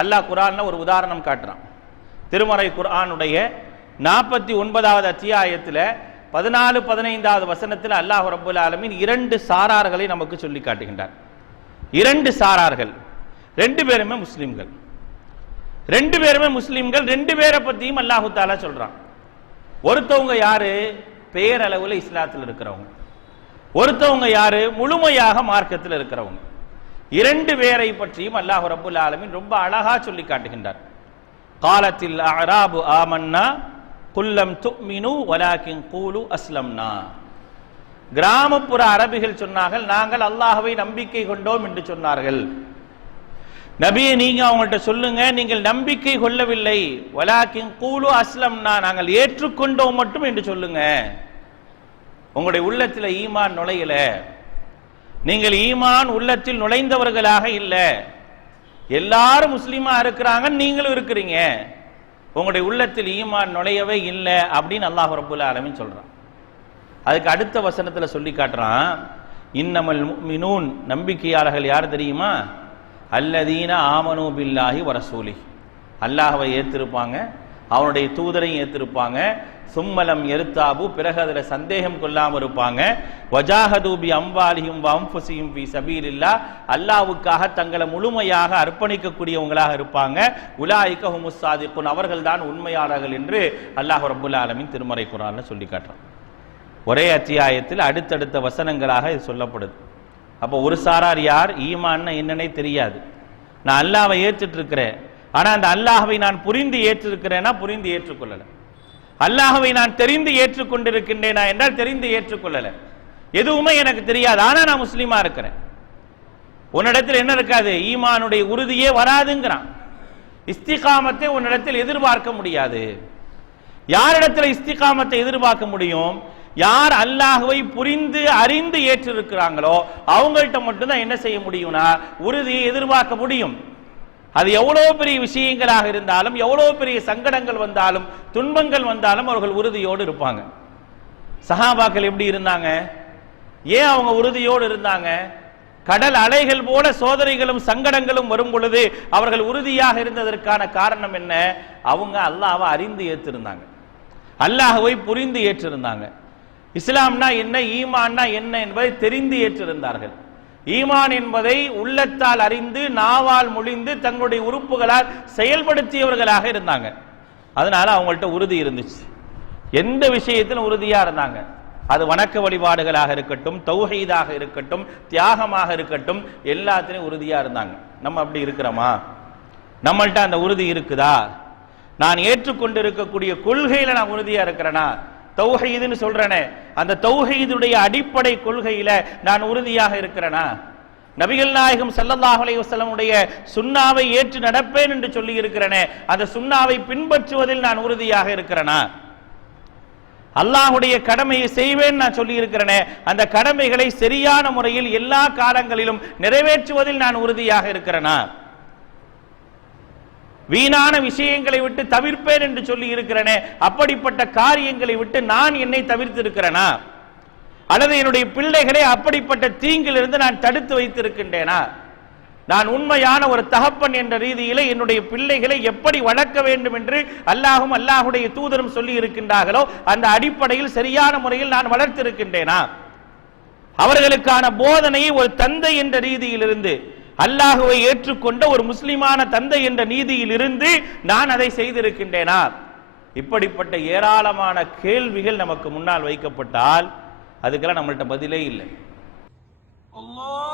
அல்லாஹ் குரான்ல ஒரு உதாரணம் காட்டுறான். திருமறை குர்ஆனுடைய நாற்பத்தி ஒன்பதாவது அத்தியாயத்தில் பதினாலு பதினைந்தாவது வசனத்தில் அல்லாஹ் ரபுல் ஆலமின் இரண்டு சாரார்களை நமக்கு சொல்லி காட்டுகின்றார். இரண்டு சாரார்கள். ரெண்டு பேருமே முஸ்லீம்கள். ரெண்டு பேருமே முஸ்லீம்கள் ரெண்டு பேரை பற்றியும் அல்லாஹு தாலா சொல்கிறான் ஒருத்தவங்க யாரு? பெயரளவில் இஸ்லாத்தில் இருக்கிறவங்க. ஒருத்தவங்க யாரு? முழுமையாக மார்க்கத்தில் இருக்கிறவங்க. இரண்டு பேரை பற்றியும் அல்லாஹ் ரபுல் ஆலமின் ரொம்ப அழகா சொல்லி காட்டுகின்றார். காலத்தில் அராபு ஆமன்னா குல்லம் துமினு வலாக்கின் கூலு அஸ்லம்னா. கிராமப்புற அரபிகள் சொன்னார்கள் நாங்கள் அல்லாஹவை நம்பிக்கை கொண்டோம் என்று சொன்னார்கள். நபியை நீங்க அவங்கள்ட்ட சொல்லுங்க நீங்கள் நம்பிக்கை கொள்ளவில்லை. வலாக்கின் கூலு அஸ்லம்னா நாங்கள் ஏற்றுக்கொண்டோம் மட்டும் என்று சொல்லுங்க. உங்களுடைய உள்ளத்தில் ஈமான் நுழையலை. நீங்கள் ஈமான் உள்ளத்தில் நுழைந்தவர்களாக இல்லை. எல்லாரும் முஸ்லீமா இருக்கிறாங்க நீங்களும் இருக்கிறீங்க. உங்களுடைய உள்ளத்தில் ஈமான் நுழையவே இல்லை அப்படின்னு அல்லாஹ் ரபுல்ல ஆலமின் சொல்றான். அதுக்கு அடுத்த வசனத்தில் சொல்லி காட்டுறான். இன்னமல் மினூன் நம்பிக்கையாளர்கள் யார் தெரியுமா? அல்லதீன ஆமனோ பில்லாஹி வரசூலி அல்லாஹவை ஏத்திருப்பாங்க அவனுடைய தூதரையும் ஏத்திருப்பாங்க சும்மலம் எருத்தாபு பிறகு அதுல சந்தேகம் கொள்ளாம இருப்பாங்க. வஜாஹதூபி அம்பாலியும் வம்ஃபுசியும் பி சபீலில்லா. அல்லாவுக்காக தங்களை முழுமையாக அர்ப்பணிக்கக்கூடியவங்களாக இருப்பாங்க. உலாயிக்க ஹுமுசாதிக்குன் அவர்கள் தான் உண்மையாளர்கள் என்று அல்லாஹ் ரப்புல் ஆலமின் திருமறை குரான் சொல்லி காட்டுறான். ஒரே அத்தியாயத்தில் அடுத்தடுத்த வசனங்களாக இது சொல்லப்படுது. அப்போ ஒரு சாரார் யார்? ஈமான்னு என்னன்னே தெரியாது. நான் அல்லாவை ஏற்றுட்டு இருக்கிறேன் ஆனால் அந்த அல்லாஹவை நான் புரிந்து ஏற்றிருக்கிறேன்னா புரிந்து ஏற்றுக்கொள்ளலை. அல்லாஹவை நான் தெரிந்து ஏற்றுக்கொண்டிருக்கின்றேனா என்றால் தெரிந்து ஏற்றுக்கொள்ளல. எதுவுமே எனக்கு தெரியாது ஆனா நான் முஸ்லீமா இருக்கிறேன். உன்னிடத்தில் என்ன இருக்காது? ஈமானுடைய உறுதியே வராதுங்கிறான். இஸ்திகாமத்தை உன்னிடத்தில் எதிர்பார்க்க முடியாது. யாரிடத்தில் இஸ்திகாமத்தை எதிர்பார்க்க முடியும்? யார் அல்லாஹுவை புரிந்து அறிந்து ஏற்றிருக்கிறாங்களோ அவங்கள்ட்ட மட்டும்தான் என்ன செய்ய முடியும்னா உறுதியை எதிர்பார்க்க முடியும். அது எவ்வளவு பெரிய விஷயங்களாக இருந்தாலும் எவ்வளவு பெரிய சங்கடங்கள் வந்தாலும் துன்பங்கள் வந்தாலும் அவர்கள் உறுதியோடு இருப்பாங்க. சஹாபாக்கள் எப்படி இருந்தாங்க? ஏன் அவங்க உறுதியோடு இருந்தாங்க? கடல் அலைகள் போல சோதனைகளும் சங்கடங்களும் வரும் பொழுது அவர்கள் உறுதியாக இருந்ததற்கான காரணம் என்ன? அவங்க அல்லாவை அறிந்து ஏற்றிருந்தாங்க. அல்லாஹ்வை புரிந்து ஏற்றிருந்தாங்க. இஸ்லாம்னா என்ன ஈமான்னா என்ன என்பதை தெரிந்து ஏற்றிருந்தார்கள். ஈமான் என்பதை உள்ளத்தால் அறிந்து நாவால் முழிந்து தங்களுடைய உறுப்புகளால் செயல்படுத்தியவர்களாக இருந்தாங்க. அதனால அவங்கள்ட்ட உறுதி இருந்துச்சு. எந்த விஷயத்திலும் உறுதியா இருந்தாங்க. அது வணக்க வழிபாடுகளாக இருக்கட்டும் தௌஹீதாக இருக்கட்டும் தியாகமாக இருக்கட்டும் எல்லாத்திலையும் உறுதியா இருந்தாங்க. நம்ம அப்படி இருக்கிறோமா? நம்மள்ட்ட அந்த உறுதி இருக்குதா? நான் ஏற்றுக்கொண்டு இருக்கக்கூடிய கொள்கையில நான் உறுதியா இருக்கிறேனா? தௌஹீதுன்னு சொல்றேனே அந்த தௌஹீதுடைய அடிப்படை கொள்கையில நான் உறுதியாக இருக்கிறேனா? நபிகள் நாயகம் சல்லல்லாஹ் அலைஹி சுண்ணாவை சுன்னாவை ஏற்று நடப்பேன் என்று சொல்லி இருக்கிறேனே அந்த சுண்ணாவை பின்பற்றுவதில் நான் உறுதியாக இருக்கிறேனா? அல்லாஹுடைய கடமையை செய்வேன் நான் சொல்லி இருக்கிறேனே அந்த கடமைகளை சரியான முறையில் எல்லா காலங்களிலும் நிறைவேற்றுவதில் நான் உறுதியாக இருக்கிறேனா? வீணான விஷயங்களை விட்டு தவிர்ப்பேன் என்று சொல்லி இருக்கிறனே அப்படிப்பட்ட காரியங்களை விட்டு நான் என்னை தவிர்த்து இருக்கிறேனா அல்லது என்னுடைய பிள்ளைகளை அப்படிப்பட்ட தீங்கிலிருந்து நான் தடுத்து வைத்திருக்கின்றேனா? நான் உண்மையான ஒரு தகப்பன் என்ற ரீதியிலே என்னுடைய பிள்ளைகளை எப்படி வளர்க்க வேண்டும் என்று அல்லாஹும் அல்லாஹுடைய தூதரும் சொல்லி இருக்கின்றார்களோ அந்த அடிப்படையில் சரியான முறையில் நான் வளர்த்திருக்கின்றேனா? அவர்களுக்கான போதனையை ஒரு தந்தை என்ற ரீதியிலிருந்து அல்லாஹுவை ஏற்றுக்கொண்ட ஒரு முஸ்லிமான தந்தை என்ற நீதியில் இருந்து நான் அதை செய்திருக்கின்றேனா? இப்படிப்பட்ட ஏராளமான கேள்விகள் நமக்கு முன்னால் வைக்கப்பட்டால் அதுக்கெல்லாம் நம்மள்கிட்ட பதிலே இல்லை. அம்மா